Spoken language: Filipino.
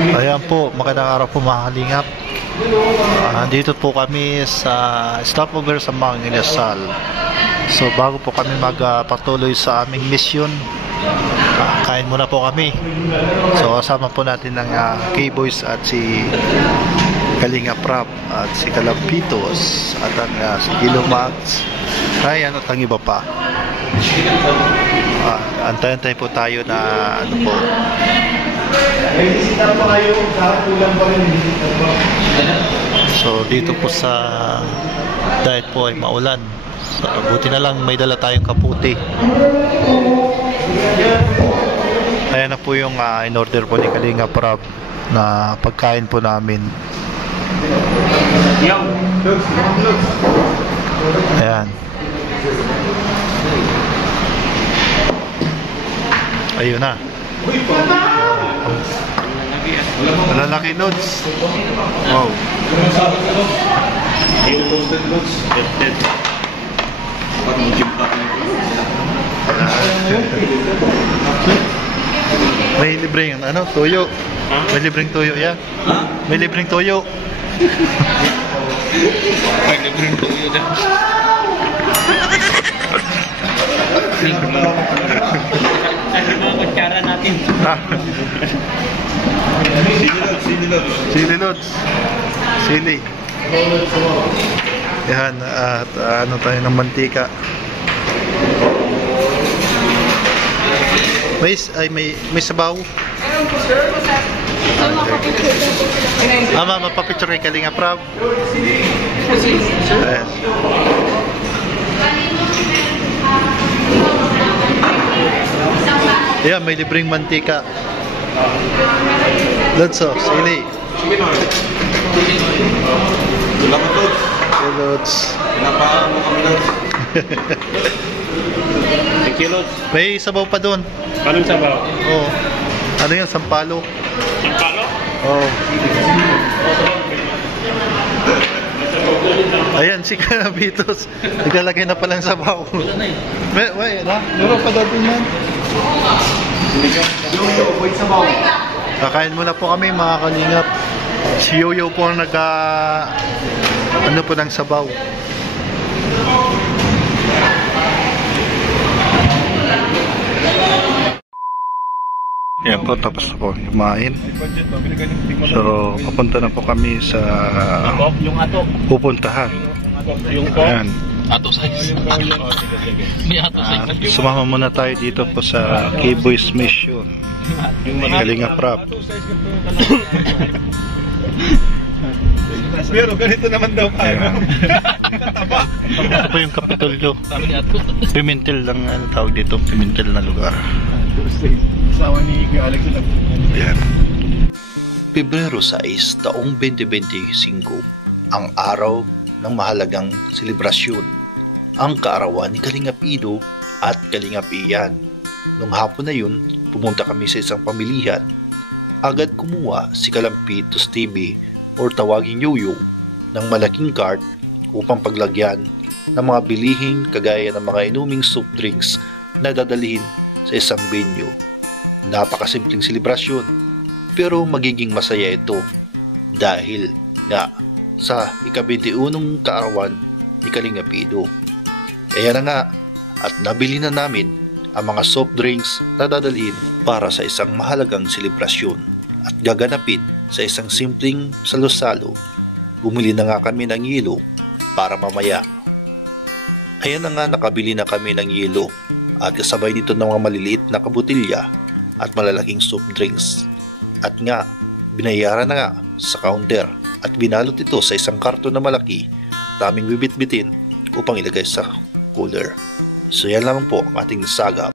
Ayan po, magandang araw po mga kalingap. Dito po kami sa stopover sa Mang Inasal. So bago po kami magpatuloy sa aming mission, kain muna po kami. So kasama po natin ng K-Boys at si Kalinga Prab at si Kalampitos at ang si Kilo Max, Ryan at ang iba pa. Antayin po tayo na ano po. So dito po sa dahil po ay maulan, so, buti na lang may dala tayong kaputi. Ayan na po yung in order po ni Kalinga Prab na pagkain po namin. Ayan. Ayun na. Malalaki notes. Wow. May libreng ano, tuyo. May libreng tuyo yan. May libreng tuyo. May libreng tuyo na. Ano mga kutsara natin? Sili Lods. Sili. Yan, at ano tayo ng mantika. May sabaw. Mapapicture kay Kalinga Prab. Ayan. Ayan, may libreng mantika. Lods of sili. Salamat Lods. Hey Lods. Pinapahan mo kami Lods. Thank you Lods. May sabaw pa doon. Anong sabaw? Oo. Ano yan? Sampalo? Sampalo? Oo. Ayan, si Kanabitos. Naglalagay na palang sabaw. Wait, na? Meron pa daw din yan. Kakain muna po kami mga kalingap. Si Yoyo po ang ano po ng sabaw. Yan po, tapos na po kumain. So, papunta na po kami sa pupuntahan. Ayan. Ato size. May ato size. Sumama muna tayo dito po sa K-Boys Mission. Kalinga Prab. Pero ganito naman daw kayo. Ito po yung Kapitolyo. Pimentel lang ano tawag dito, Pimentel na lugar. Sawa ni Alex na. Ayan. Pebrero 6, taong 2025, ang araw ng mahalagang selebrasyon, ang kaarawan ni Kalingap Ido at Kalingap Ian. Nung hapon na yun, pumunta kami sa isang pamilihan. Agad kumuha si Kalampitos TV or tawaging Yoyo ng malaking cart upang paglagyan ng mga bilihing kagaya ng mga inuming soft drinks na dadalhin sa isang venue. Napakasimpleng selebrasyon pero magiging masaya ito dahil nga sa ika-21 kaarawan ni Kalingap Ido. Kaya na nga at nabili na namin ang mga soft drinks na dadalhin para sa isang mahalagang selebrasyon at gaganapin sa isang simpleng salo-salo. Bumili na nga kami ng yelo para mamaya. Ayan na nga, nakabili na kami ng yelo at kasabay nito ng mga maliliit na kabutilya at malalaking soft drinks. At nga, binayaran na nga sa counter at binalot ito sa isang karton na malaki na aming bibit-bitin upang ilagay sa cooler. So yan lang po ang ating saga